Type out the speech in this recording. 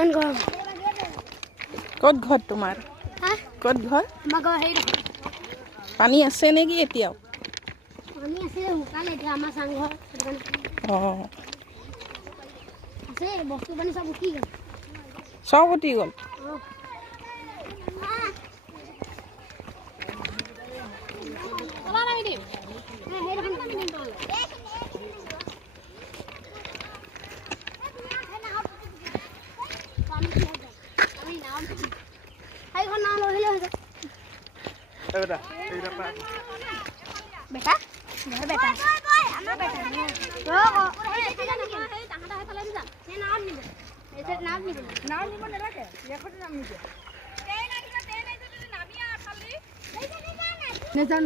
ইমান গৰম ক'ত ঘৰ তোমাৰ ক'ত ঘৰ আমাৰ ঘৰ হেৰি পানী আছে নেকি এতিয়াও পানী আছে শুকালে এতিয়া আমাৰ চাংঘৰ অঁ আছে বস্তু পানী চব উঠি গ'ল চব উঠি গ'ল बेटा घर बेटा আমার বেটা ও হে নাম নিবে এসে নাম নিবে না লাগে লেখতে নাম নিবে নে যা